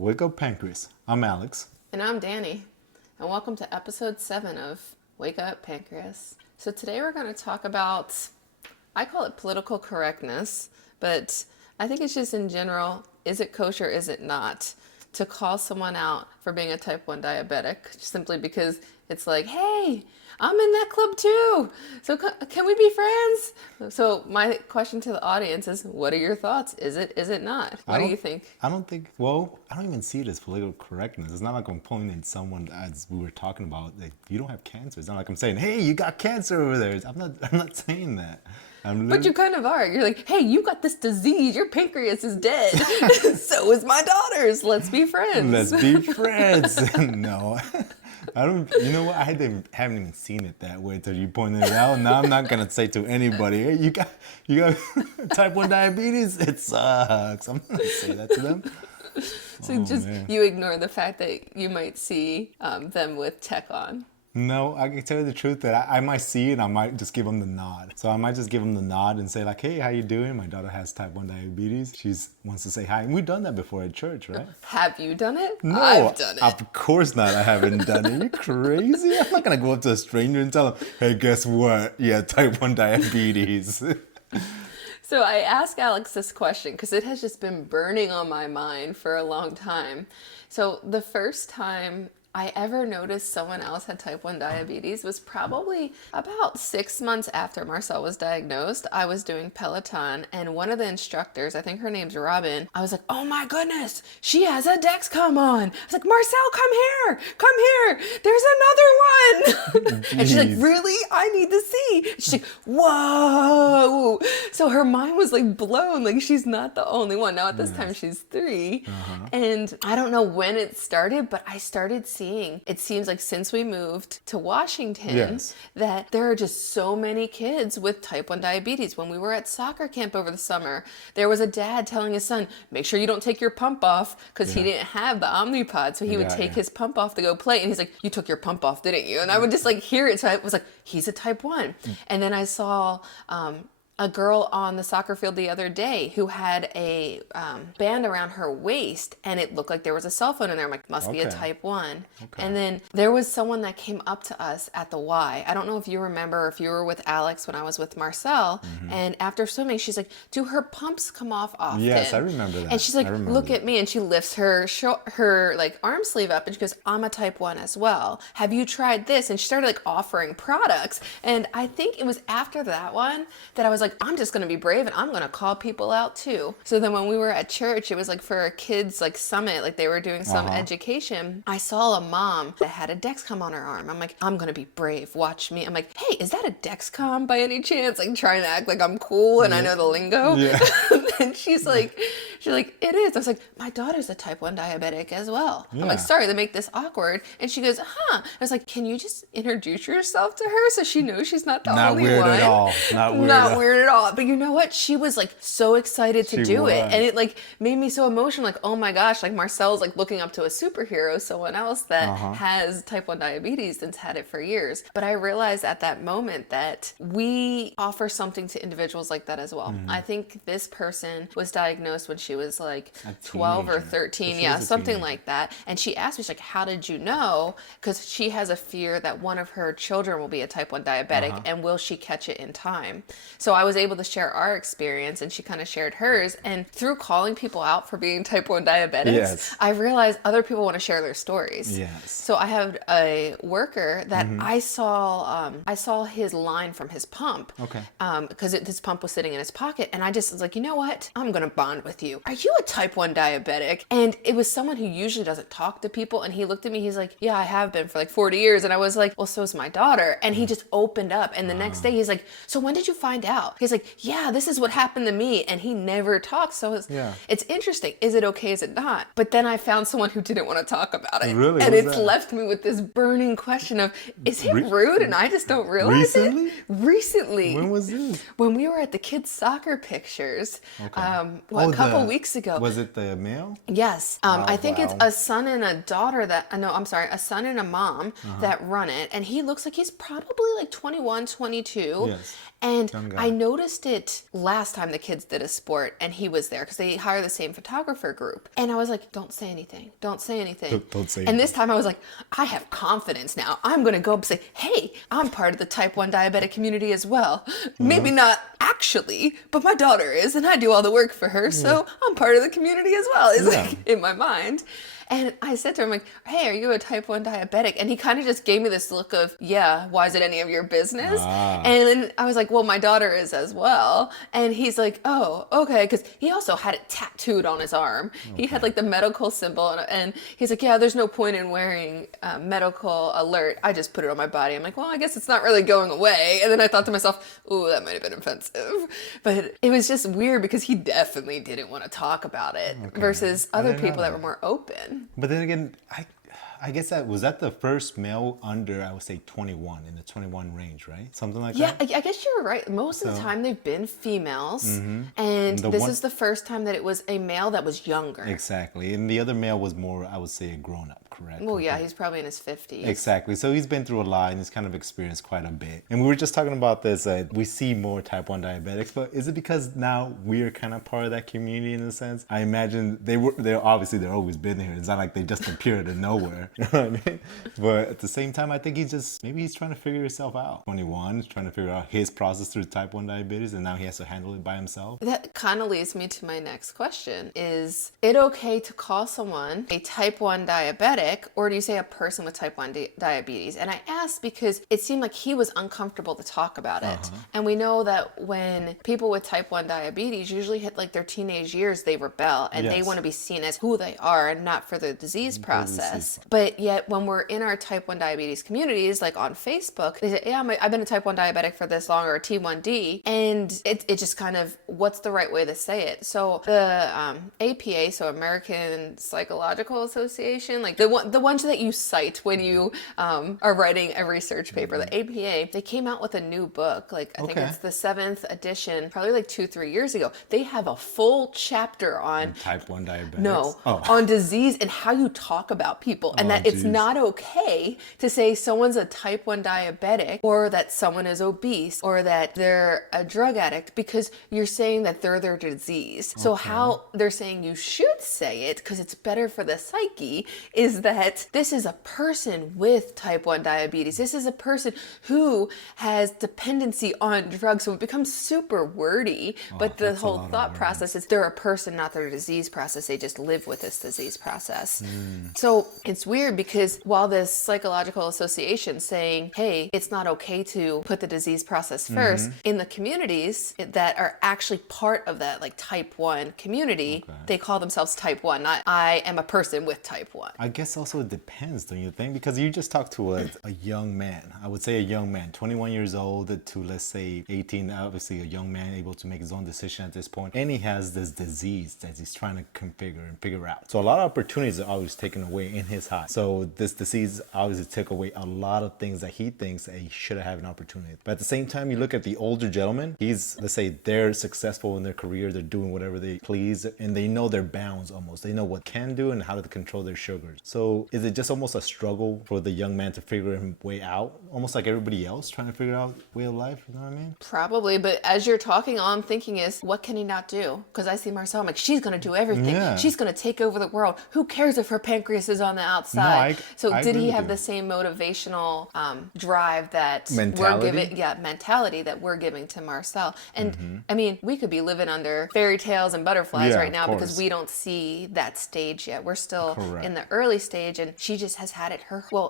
Wake Up Pancreas. I'm Alex. And I'm Danny. And welcome to episode 7 of Wake Up Pancreas. So today we're going to talk about, I call it political correctness, but I think it's just in general, is it kosher, is it not? To call someone out for being a type 1 diabetic simply because it's like, hey, I'm in that club too. So can we be friends? So my question to the audience is, what are your thoughts? Is it not? What do you think? I don't even see it as political correctness. It's not like I'm pointing at someone, as we were talking about, like, you don't have cancer. It's not like I'm saying, hey, you got cancer over there. I'm not saying that. But you kind of are. You're like, hey, you got this disease. Your pancreas is dead. So is my daughter's. Let's be friends. Let's be friends. No. I don't. You know what? haven't even seen it that way until you pointed it out. Now I'm not gonna say to anybody, "Hey, you got type 1 diabetes. It sucks." I'm not gonna say that to them. So you ignore the fact that you might see them with tech on. No, I can tell you the truth that I might see it and I might just give them the nod. So I might just give them the nod and say like, hey, how you doing? My daughter has type 1 diabetes. She wants to say hi. And we've done that before at church, right? Have you done it? No, I've done it. Of course not. I haven't done it. Are you crazy? I'm not going to go up to a stranger and tell them, hey, guess what? Yeah, type 1 diabetes. So I asked Alex this question because it has just been burning on my mind for a long time. So the first time I ever noticed someone else had type 1 diabetes was probably about 6 months after Marcel was diagnosed. I was doing Peloton and one of the instructors, I think her name's Robin, I was like, oh my goodness, she has a Dexcom on. I was like, Marcel, come here, there's another one. And she's like, really? I need to see. She's like, whoa. So her mind was like blown, like she's not the only one. Now at this time she's 3. And I don't know when it started, but I started seeing, it seems like since we moved to Washington, that there are just so many kids with type 1 diabetes. When we were at soccer camp over the summer, there was a dad telling his son, make sure you don't take your pump off, because he didn't have the Omnipod, so he would take his pump off to go play, and he's like, you took your pump off, didn't you? And I would just like hear it, so I was like, he's a type 1. And then I saw a girl on the soccer field the other day who had a band around her waist and it looked like there was a cell phone in there. I'm like, must be a type 1. And then there was someone that came up to us at the Y. I don't know if you remember, if you were with Alex when I was with Marcel, and after swimming, she's like, do her pumps come off often? Yes, I remember that. And she's like, look at me. And she lifts her like arm sleeve up and she goes, I'm a type 1 as well. Have you tried this? And she started like offering products. And I think it was after that one that I was like, I'm just going to be brave and I'm going to call people out too. So then when we were at church, it was like for a kids like summit, like they were doing some education. I saw a mom that had a Dexcom on her arm. I'm like, I'm going to be brave. Watch me. I'm like, hey, is that a Dexcom by any chance? Like trying to act like I'm cool and I know the lingo. Yeah. And she's like, it is. I was like, my daughter's a type 1 diabetic as well. I'm like, sorry to make this awkward. And she goes, I was like, can you just introduce yourself to her so she knows she's not the only one? Not weird at all. Not weird at all. But you know what? She was like so excited to do it. And it like made me so emotional. Like, oh my gosh, like Marcel's like looking up to a superhero, someone else that has type 1 diabetes and's had it for years. But I realized at that moment that we offer something to individuals like that as well. I think this person was diagnosed when she was like 12 or 13. Something like that. And she asked me, she's like, how did you know? Because she has a fear that one of her children will be a type 1 diabetic and will she catch it in time? So I was able to share our experience and she kind of shared hers. And through calling people out for being type 1 diabetics, I realized other people want to share their stories. So I have a worker that I saw his line from his pump because his pump was sitting in his pocket. And I just was like, you know what? I'm going to bond with you. Are you a type 1 diabetic? And it was someone who usually doesn't talk to people. And he looked at me, he's like, yeah, I have been for like 40 years. And I was like, well, so is my daughter. And he just opened up. And the next day he's like, so when did you find out? He's like, yeah, this is what happened to me. And he never talks. So it's interesting. Is it okay? Is it not? But then I found someone who didn't want to talk about it. Really? And it's left me with this burning question of, is he rude? And I just don't realize it. Recently. When was this? When we were at the kids' soccer pictures, A couple weeks ago. Was it the male? Yes. I think it's wow. a son and a daughter that, no, I'm sorry, a son and a mom that run it. And he looks like he's probably like 21, 22. Yes. And Young guy. I noticed it last time the kids did a sport and he was there because they hire the same photographer group. And I was like, don't say anything. Don't say anything. Don't say And this time I was like, I have confidence now. I'm going to go up and say, hey, I'm part of the type 1 diabetic community as well. Maybe not actually, but my daughter is and I do all the work for her. So I'm part of the community as well. It's like in my mind. And I said to him, like, hey, are you a type 1 diabetic? And he kind of just gave me this look of, yeah, why is it any of your business? And then I was like, well, my daughter is as well. And he's like, oh, okay. Because he also had it tattooed on his arm. He had like the medical symbol. And he's like, yeah, there's no point in wearing medical alert. I just put it on my body. I'm like, well, I guess it's not really going away. And then I thought to myself, ooh, that might have been offensive. But it was just weird because he definitely didn't want to talk about it versus other people that were more open. But then again, I guess that the first male under, I would say 21, in the 21 range, right? Something like Yeah, that? I guess you're right. Most of the time they've been females. And this is the first time that it was a male that was younger. Exactly. And the other male was more, I would say, a grown-up, correct? Well, yeah, he's probably in his 50s. Exactly. So he's been through a lot and he's kind of experienced quite a bit. And we were just talking about this, we see more type 1 diabetics, but is it because now we're kind of part of that community in a sense? I imagine they're obviously they've always been here. It's not like they just appeared out of nowhere. You know what I mean? But at the same time, I think maybe he's trying to figure himself out. 21, he's trying to figure out his process through type 1 diabetes and now he has to handle it by himself. That kind of leads me to my next question. Is it okay to call someone a type 1 diabetic, or do you say a person with type 1 diabetes? And I asked because it seemed like he was uncomfortable to talk about it. And we know that when people with type 1 diabetes usually hit like their teenage years, they rebel and they want to be seen as who they are and not for the disease process. But yet when we're in our type 1 diabetes communities, like on Facebook, they say, yeah, I've been a type 1 diabetic for this long, or a T1D. And it just kind of, what's the right way to say it? So the APA, so American Psychological Association, like the ones that you cite when you are writing a research paper, the APA, they came out with a new book. Like I think it's the 7th edition, probably like 2-3 years ago. They have a full chapter on type 1 diabetes? No, on disease and how you talk about people, and that it's not okay to say someone's a type 1 diabetic, or that someone is obese, or that they're a drug addict, because you're saying that they're their disease. So how they're saying you should say it, because it's better for the psyche, is that this is a person with type 1 diabetes. This is a person who has dependency on drugs. So it becomes super wordy, but the whole thought process is they're a person, not their disease process. They just live with this disease process. So it's weird because while this psychological association saying, hey, it's not okay to put the disease process first, in the communities that are actually part of that like type 1 community, they call themselves type 1, not I am a person with type 1. I guess also it depends, don't you think? Because you just talked to a young man. I would say a young man, 21 years old to, let's say, 18, obviously a young man able to make his own decision at this point. And he has this disease that he's trying to configure and figure out. So a lot of opportunities are always taken away in his eye. So this disease obviously took away a lot of things that he thinks that he should have an opportunity. But at the same time, you look at the older gentleman, let's say they're successful in their career, they're doing whatever they please, and they know their bounds almost. They know what can do and how to control their sugars. So is it just almost a struggle for the young man to figure his way out? Almost like everybody else trying to figure out way of life, you know what I mean? Probably, but as you're talking, all I'm thinking is, what can he not do? Because I see Marcel, I'm like, she's going to do everything. Yeah. She's going to take over the world. Who cares if her pancreas is on the outside? I did agree he with have you. the same motivational drive that Mentality? we're giving? Yeah, mentality that we're giving to Marcel. And I mean, we could be living under fairy tales and butterflies right now because we don't see that stage yet. We're still in the early stage, and she just has had it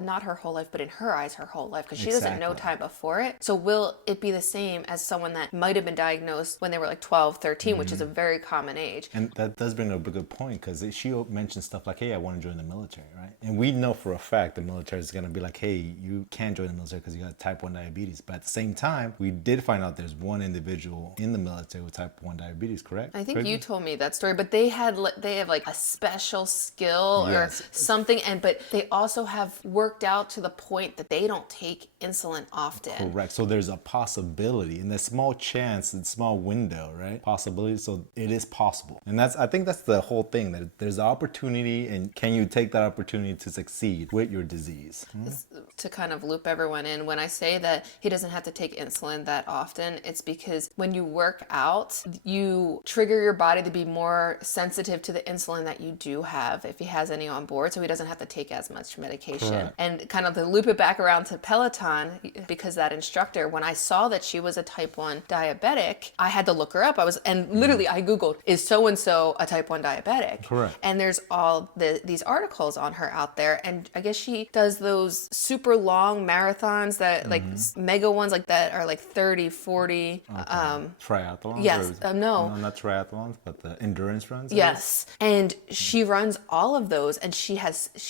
not her whole life, but in her eyes, her whole life, because she doesn't know time before it. So will it be the same as someone that might have been diagnosed when they were like 12, 13, which is a very common age? And that does bring up a good point, because she mentioned stuff like, hey, I want to join the military, right? And we know for a fact the military is going to be like, hey, you can't join the military because you got type 1 diabetes. But at the same time, we did find out there's one individual in the military with type 1 diabetes, correct? I think Correct? you told me that story, but they have like a special skill or Yes. something, but they also have worked out to the point that they don't take insulin often. Correct. So there's a possibility and a small chance and small window, right? Possibility. So it is possible. And I think that's the whole thing, that there's an opportunity, and can you take that opportunity to succeed with your disease? To kind of loop everyone in, when I say that he doesn't have to take insulin that often, it's because when you work out, you trigger your body to be more sensitive to the insulin that you do have if he has any on board, so he doesn't have to take as much medication. Correct. And kind of to loop it back around to Peloton, because that instructor, when I saw that she was a type 1 diabetic, I had to look her up. Literally I Googled, is so-and-so a type 1 diabetic? Correct. And there's all these articles on her out there. And I guess she does those super long marathons that like mega ones like that are like 30, 40. Triathlons? Yes. No. Not triathlons, but the endurance runs? Yes. And she runs all of those, and she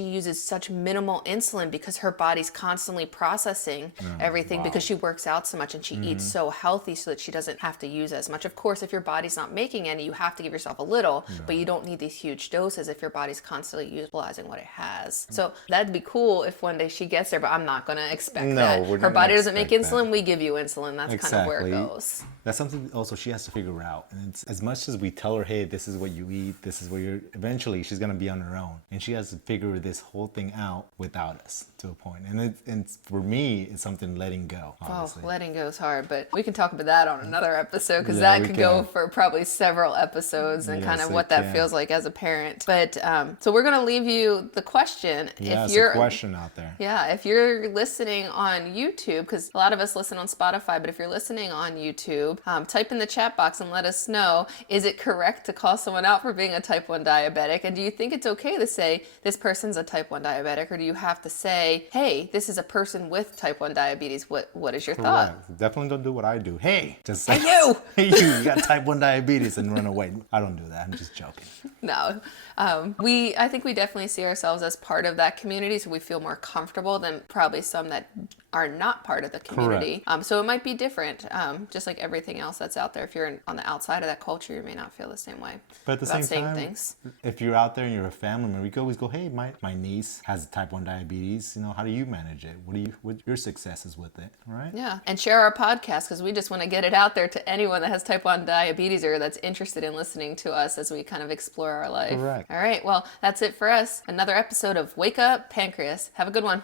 uses such minimal insulin because her body's constantly processing everything because she works out so much and she eats so healthy so that she doesn't have to use as much. Of course, if your body's not making any, you have to give yourself a little, but you don't need these huge doses if your body's constantly utilizing what it has. So that'd be cool if one day she gets there, but I'm not going to expect that. we're Her not body gonna doesn't make expect insulin, we give you insulin. That's kind of where it Exactly. goes. That's something also she has to figure out. And it's, as much as we tell her, hey, this is what you eat, this is what you're, eventually she's going to be on her own. And she has to figure this whole thing out without us to a point. And for me, it's something letting go, obviously. Oh, letting go is hard, but we can talk about that on another episode because Yeah, that we could go can. for probably several episodes and kind Yes, of it what that can. feels like as a parent. But so we're going to leave you the question. Yeah, if it's you're a question out there. Yeah, if you're listening on YouTube, because a lot of us listen on Spotify, but if you're listening on YouTube, type in the chat box and let us know, is it correct to call someone out for being a type 1 diabetic? And do you think it's okay to say this person's a type 1 diabetic? Or do you have to say, hey, this is a person with type 1 diabetes? What is your thought? Correct. Definitely don't do what I do. Hey, just say, Hey, you! hey, you got type 1 diabetes and run away. I don't do that. I'm just joking. No. I think we definitely see ourselves as part of that community, so we feel more comfortable than probably some that are not part of the community. So it might be different, just like everything else that's out there. If you're on the outside of that culture, you may not feel the same way. But at the about same saying time, things. if you're out there and you're a family member, you can always go, hey, my niece has type 1 diabetes. You know, how do you manage it? What your successes with it, right? Yeah, and share our podcast because we just want to get it out there to anyone that has type 1 diabetes or that's interested in listening to us as we kind of explore our life. Correct. All right, well, that's it for us. Another episode of Wake Up Pancreas. Have a good one.